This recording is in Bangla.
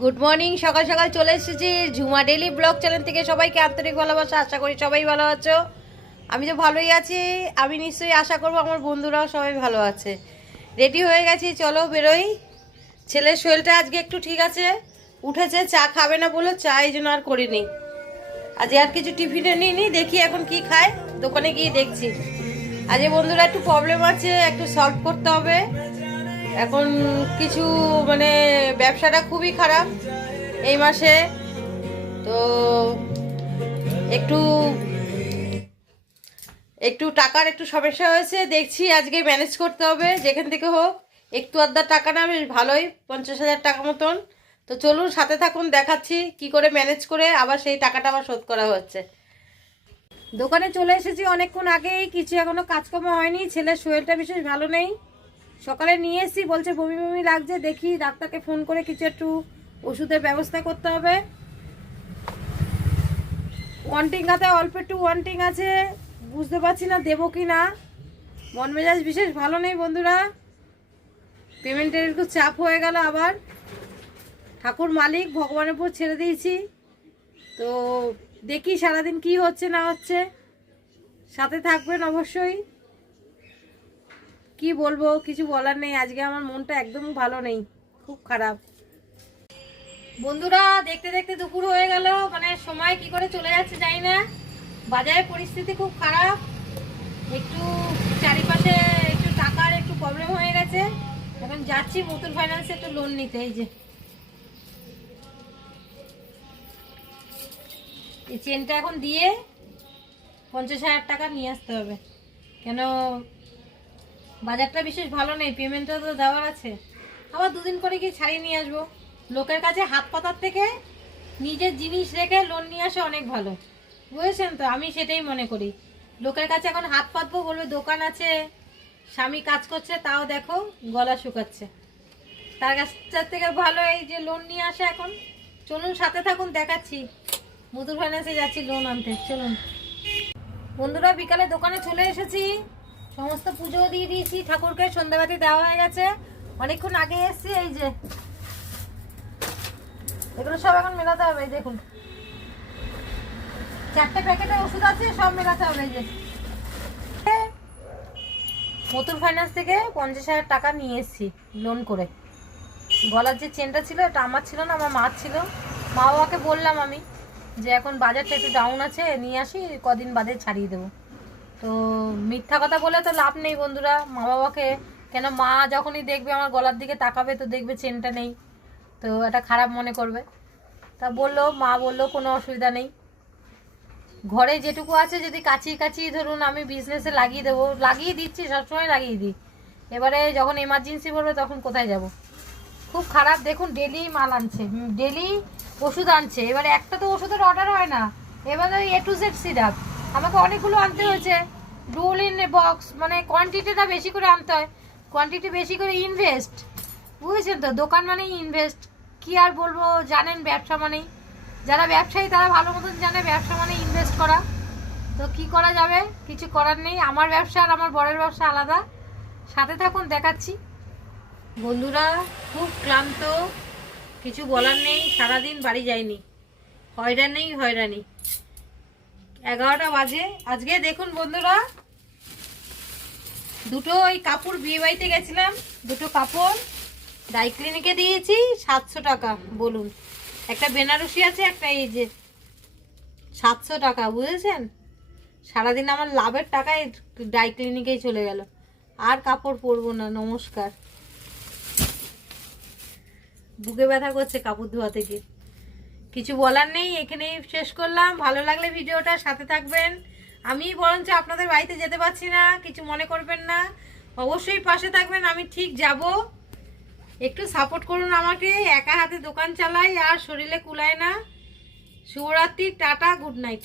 গুড মর্নিং, সকাল সকাল চলে এসেছি ঝুমা ডেইলি ব্লগ চ্যানেল থেকে। সবাইকে আন্তরিক ভালোবাসা, আশা করি সবাই ভালো আছো। আমি তো ভালোই আছি, আমি নিশ্চয়ই আশা করবো আমার বন্ধুরাও সবাই ভালো আছে। রেডি হয়ে গেছি, চলো বেরোই। ছেলের শরীরটা আজকে একটু ঠিক আছে, উঠেছে, চা খাবে না বলে চা এই জন্য আর করিনি। আজ আর কিছু টিফিনে নিইনি, দেখি এখন কি খায়, দোকানে গিয়ে দেখছি। আজ বন্ধুরা একটু প্রবলেম আছে, একটু সলভ করতে হবে। এখন কিছু মানে ব্যবসাটা খুবই খারাপ এই মাসে, তো একটু একটু টাকার একটু সমস্যা হয়েছে, দেখছি আজকে ম্যানেজ করতে হবে যেখান থেকে হোক। একটু আধা টাকা না, বেশ ভালোই, 50,000 টাকা মতন। তো চলুন সাথে থাকুন, দেখাচ্ছি কি করে ম্যানেজ করে আবার সেই টাকাটা আবার শোধ করা হচ্ছে। দোকানে চলে এসেছি অনেকক্ষণ আগেই, কিছু এখনো কাজকর্ম হয়নি। ছেলের শরীরটা বিশেষ ভালো নেই, সকালে নিয়ে এসেছি, বলছে বমি বমি লাগছে। দেখি ডাক্তারকে ফোন করে কিছু একটু ওষুধের ব্যবস্থা করতে হবে। ওয়ান্টিং খাতে অল্প একটু ওয়ান্টিং আছে, বুঝতে পারছি না দেবো কি না। মন মেজাজ বিশেষ ভালো নেই বন্ধুরা, পেমেন্টের একটু চাপ হয়ে গেল আবার। ঠাকুর মালিক, ভগবানের উপর ছেড়ে দিয়েছি। তো দেখি সারাদিন কি হচ্ছে না হচ্ছে, সাথে থাকবেন অবশ্যই। কি বলবো, কিছু বলার নেই। আজকে আমার মনটা একদম ভালো নেই, খুব খারাপ বন্ধুরা। দেখতে দেখতে দুপুর হয়ে গেল, মানে সময় কি করে চলে যাচ্ছে জানি না। বাজারের পরিস্থিতি খুব খারাপ, একটু চারিপাশে একটু টাকার একটু প্রবলেম হয়ে গেছে। এখন যাচ্ছি মুথুট ফাইন্যান্সে একটু লোন নিতে। এই যে এই চেনটা এখন দিয়ে 50,000 টাকা নিয়ে আসতে হবে, কেন বাজারটা বিশেষ ভালো নেই, পেমেন্টটা তো দেওয়ার আছে। আবার দুদিন করে গিয়ে ছাড়িয়ে নিয়ে আসবো। লোকের কাছে হাত পাতার থেকে নিজের জিনিস রেখে লোন নিয়ে আসা অনেক ভালো, বুঝেছেন তো? আমি সেটাই মনে করি। লোকের কাছে এখন হাত পাতবো, বলবে দোকান আছে, স্বামী কাজ করছে, তাও দেখো গলা শুকাচ্ছে। তার কাছটার থেকে ভালো এই যে লোন নিয়ে আসা এখন। চলুন সাথে থাকুন, দেখাচ্ছি। মুথুট ফাইন্যান্সে যাচ্ছি লোন আনতে, চলুন বন্ধুরা। বিকালে দোকানে চলে এসেছি, সমস্ত পুজো দিয়ে দিয়েছি, ঠাকুরকে সন্ধ্যাবাতি দেওয়া হয়ে গেছে, অনেকক্ষণ আগে এসেছি। এই যে এগুলো সব এখন মেলাতে হবে। এই দেখুন 4টে প্যাকেটে ওষুধ আছে, সব মেলাতে হবে। এই যে মুথুট ফাইন্যান্স থেকে 50,000 টাকা নিয়ে এসেছি লোন করে। গলার যে চেনটা ছিল এটা আমার ছিল না, আমার মার ছিল। মা বাবাকে বললাম আমি যে এখন বাজারটা একটু ডাউন আছে, নিয়ে আসি, কদিন বাদে ছাড়িয়ে দেবো। তো মিথ্যা কথা বলে তো লাভ নেই বন্ধুরা। মা বাবাকে, কেন মা যখনই দেখবে আমার গলার দিকে তাকাবে, তো দেখবে চেনটা নেই, তো এটা খারাপ মনে করবে। তা বললো, মা বললো কোনো অসুবিধা নেই, ঘরে যেটুকু আছে যদি কাছি কাছি ধরুন আমি বিজনেসে লাগিয়ে দেবো, লাগিয়ে দিচ্ছি, সবসময় লাগিয়ে দিই। এবারে যখন এমার্জেন্সি পড়বে তখন কোথায় যাব। খুব খারাপ, দেখুন ডেলি মাল আনছে, ডেলি ওষুধ আনছে। এবারে একটা তো ওষুধের অর্ডার হয় না, এবারে ওই A to Z সিরাপ আমাকে অনেকগুলো আনতে হয়েছে। রোল ইন বক্স, মানে কোয়ান্টিটিটা বেশি করে আনতে হয়, কোয়ান্টিটি বেশি করে ইনভেস্ট, বুঝেছেন তো? দোকান মানেই ইনভেস্ট, কি আর বলবো, জানেন ব্যবসা মানেই, যারা ব্যবসায়ী তারা ভালো মতন জানে ব্যবসা মানে ইনভেস্ট করা। তো কি করা যাবে, কিছু করার নেই। আমার ব্যবসা আর আমার বরের ব্যবসা আলাদা, সাথে থাকুন, দেখাচ্ছি বন্ধুরা। খুব ক্লান্ত, কিছু বলার নেই, সারাদিন বাড়ি যায়নি, হয়রানি। 11টা বাজে আজকে। দেখুন বন্ধুরা, দুটো ওই কাপড়, বিয়ে বাড়িতে গেছিলাম, দুটো কাপড় ডাই ক্লিনিকে দিয়েছি 700 টাকা। বলুন, একটা বেনারসি আছে, একটা এই যে 700 টাকা, বুঝেছেন? সারাদিন আমার লাভের টাকায় ডাই ক্লিনিকেই চলে গেল। আর কাপড় পরবো না, নমস্কার। বুকে ব্যথা করছে কাপড় ধোয়া থেকে। কিছু বলার নেই, এখানেই শেষ করলাম। ভালো লাগলে ভিডিওটা সাথে থাকবেন। আমি বরঞ্চ আপনাদের বাড়িতে যেতে পারছি না, কিছু মনে করবেন না, অবশ্যই পাশে থাকবেন। আমি ঠিক যাব, একটু সাপোর্ট করুন আমাকে। একা হাতে দোকান চালাই আর শরীরে কুলায় না। শুভরাত্রি, টাটা, গুড নাইট।